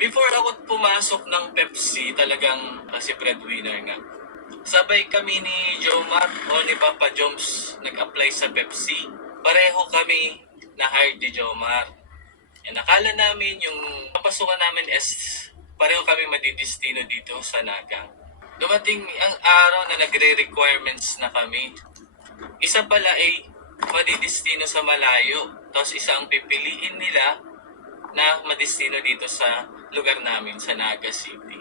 Before ako pumasok ng Pepsi, talagang kasi breadwinner nga. Sabay kami ni Jomar o ni Papa Joms nag-apply sa Pepsi. Pareho kami na-hired ni Jomar. And akala namin yung papasukan namin is pareho kami madidistino dito sa Naga. Dumating ang araw na nagre-requirements na kami. Isa pala ay madidistino sa malayo. Tapos isa ang pipiliin nila na madistino dito sa lugar namin sa Naga City.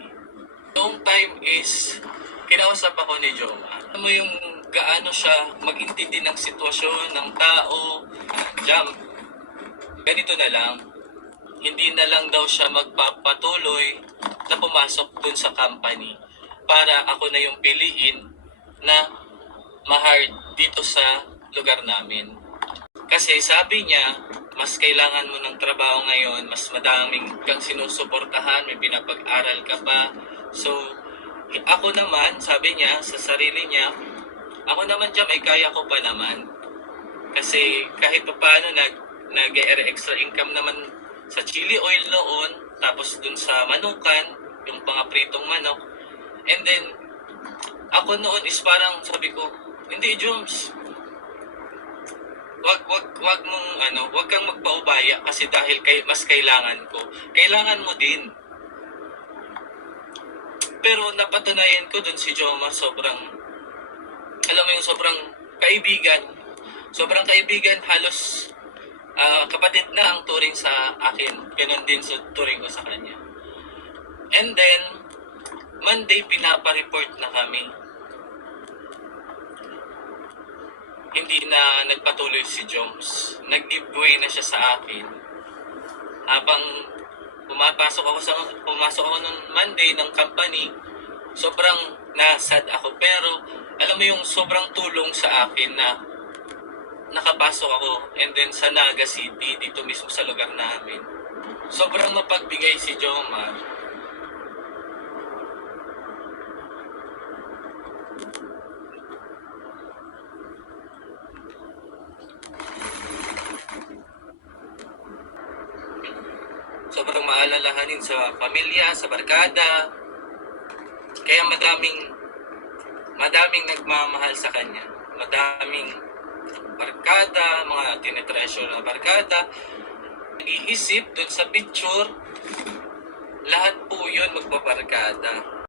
Noong time is, kinausap ako ni Joma. Alam mo yung gaano siya magintindi ng sitwasyon ng tao. Jam, ganito na lang. Hindi na lang daw siya magpapatuloy na pumasok dun sa company para ako na yung piliin na ma-hire dito sa lugar namin. Kasi sabi niya, mas kailangan mo ng trabaho ngayon, mas madaming kang sinusuportahan, may pinapag-aral ka pa. So, ako naman, sabi niya, sa sarili niya, ako naman dyan, may kaya ko pa naman. Kasi kahit pa paano, nag, nag extra income naman sa chili oil noon, tapos dun sa manukan, yung mga pritong manok. And then, ako noon is parang sabi ko, hindi Joms, wag wag wag mong ano, wag kang magpaubaya kasi dahil kay mas kailangan ko. Kailangan mo din. Pero napatunayan ko dun si Jomar sobrang alam mo yung sobrang kaibigan. Sobrang kaibigan halos ah, kapatid na ang turing sa akin. Ganon din sa turing ko sa kanya. And then Monday pinapa-report na kami. hindi na nagpatuloy si Jones. Nag-giveaway na siya sa akin. Habang pumapasok ako sa pumasok ako nung Monday ng company, sobrang nasad ako pero alam mo yung sobrang tulong sa akin na nakapasok ako and then sa Naga City dito mismo sa lugar namin. Sobrang mapagbigay si Jomar. Sobrang maalalahanin sa pamilya, sa barkada. Kaya madaming madaming nagmamahal sa kanya. Madaming barkada, mga tinetreasure na barkada. Iisip dun sa picture, lahat po yun magbabarkada.